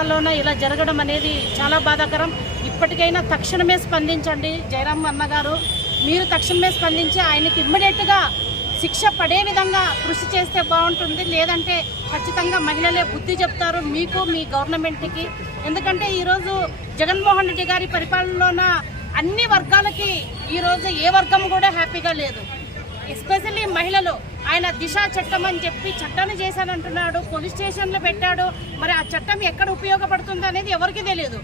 పరిపాలన ఇలా జరగడం అనేది చాలా బాధాకరం. ఇప్పటికైనా తక్షణమే స్పందించండి జయరాం అన్నగారు. మీరు తక్షణమే స్పందించి ఆయనకి ఇమ్మీడియట్గా శిక్ష పడే విధంగా కృషి చేస్తే బాగుంటుంది. లేదంటే ఖచ్చితంగా మహిళలే బుద్ధి చెప్తారు మీకు, మీ గవర్నమెంట్కి. ఎందుకంటే ఈరోజు జగన్మోహన్ రెడ్డి గారి పరిపాలనలోన అన్ని వర్గాలకి ఈరోజు ఏ వర్గం కూడా హ్యాపీగా లేదు. ఎస్పెషల్లీ మహిళలు. ఆయన దిశ చట్టం అని చెప్పి చట్టాన్ని చేశానంటున్నాడు, పోలీస్ స్టేషన్లో పెట్టాడు. మరి ఆ చట్టం ఎక్కడ ఉపయోగపడుతుంది అనేది ఎవరికి తెలియదు.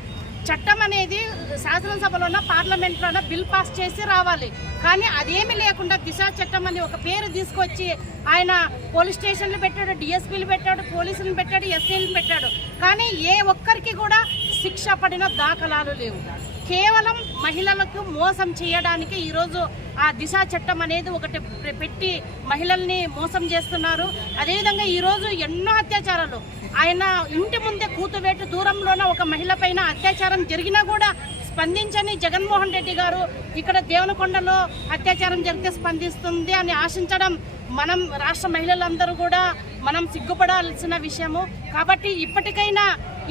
చట్టం అనేది శాసనసభలోన పార్లమెంట్లోన బిల్ పాస్ చేసి రావాలి. కానీ అదేమీ లేకుండా దిశ చట్టం అని ఒక పేరు తీసుకొచ్చి ఆయన పోలీస్ స్టేషన్లు పెట్టాడు, డిఎస్పీలు పెట్టాడు, పోలీసులను పెట్టాడు, ఎస్ఐలను పెట్టాడు. కానీ ఏ ఒక్కరికి కూడా శిక్ష పడిన దాఖలాలు లేవు. కేవలం మహిళలకు మోసం చేయడానికి ఈరోజు ఆ దిశ చట్టం అనేది ఒకటి పెట్టి మహిళల్ని మోసం చేస్తున్నారు. అదేవిధంగా ఈరోజు ఎన్నో అత్యాచారాలు, ఆయన ఇంటి ముందే కూతువేటు దూరంలోనే ఒక మహిళ పైన అత్యాచారం జరిగినా కూడా స్పందించని జగన్మోహన్ రెడ్డి గారు ఇక్కడ దేవనకొండలో అత్యాచారం జరిగితే స్పందిస్తుంది అని ఆశించడం మనం రాష్ట్ర మహిళలందరూ కూడా మనం సిగ్గుపడాల్సిన విషయము. కాబట్టి ఇప్పటికైనా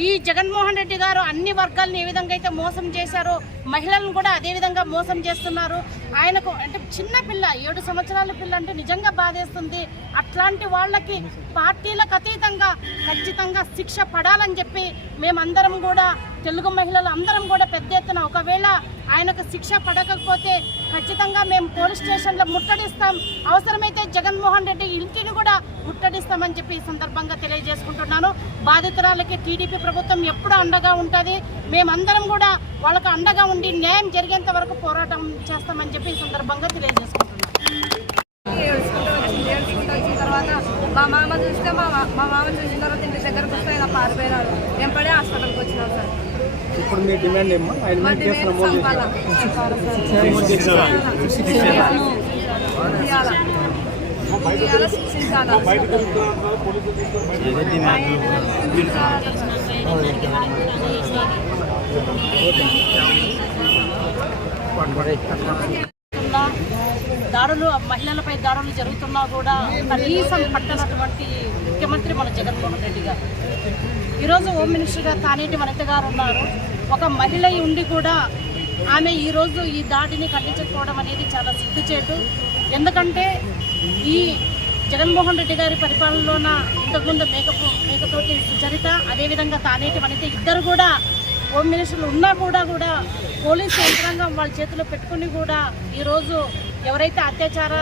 ఈ జగన్మోహన్ రెడ్డి గారు అన్ని వర్గాలను ఏ విధంగా అయితే మోసం చేశారో మహిళలను కూడా అదే విధంగా మోసం చేస్తున్నారు. ఆయనకు అంటే చిన్న పిల్ల, 7 సంవత్సరాల పిల్ల అంటే నిజంగా బాధేస్తుంది. అట్లాంటి వాళ్ళకి పార్టీలకు అతీతంగా ఖచ్చితంగా శిక్ష పడాలని చెప్పి మేమందరం కూడా, తెలుగు మహిళలు అందరం కూడా పెద్ద ఎత్తున, ఒకవేళ ఆయనకు శిక్ష పడకపోతే ఖచ్చితంగా మేము పోలీస్ స్టేషన్లో ముట్టడిస్తాం, అవసరమైతే జగన్మోహన్ రెడ్డి ఇంటిని కూడా ముట్టడిస్తామని చెప్పి ఈ సందర్భంగా తెలియజేసుకుంటున్నాను. బాధితురాలకి టీడీపీ ప్రభుత్వం ఎప్పుడూ అండగా ఉంటుంది. మేమందరం కూడా వాళ్ళకు అండగా ఉండి న్యాయం జరిగేంత వరకు పోరాటం చేస్తామని చెప్పి ఈ సందర్భంగా తెలియజేసుకుంటున్నాను. వచ్చిన తర్వాత మా మామ చూస్తే మా మామ చూసిన తర్వాత ఇంటి దగ్గరకు వస్తే ఇలా పారిపోయినాడు. మేము పడే హాస్పిటల్కి వచ్చినాం సార్. ఇప్పుడు మీ డిమాండ్ ఏమో మా డిమాండ్ సంపాలా శిక్షించాలా. దాడులు, మహిళలపై దాడులు జరుగుతున్నా కూడా కనీసం పట్టనటువంటి ముఖ్యమంత్రి మన జగన్మోహన్ రెడ్డి గారు. ఈరోజు హోమ్ మినిస్టర్గా తానేటి వనిత గారు ఉన్నారు. ఒక మహిళ ఉండి కూడా ఆమె ఈరోజు ఈ దాడిని ఖండించకపోవడం అనేది చాలా సిగ్గుచేటు. ఎందుకంటే ఈ జగన్మోహన్ రెడ్డి గారి పరిపాలనలోన ఇంతకుముందు మేకతోటి సుచరిత, అదేవిధంగా తానేటి వనిత ఇద్దరు కూడా హోమ్ మినిస్టర్లు ఉన్నా కూడా పోలీసు యంత్రాంగం వాళ్ళ చేతిలో పెట్టుకుని కూడా ఈరోజు ఎవరైతే అత్యాచార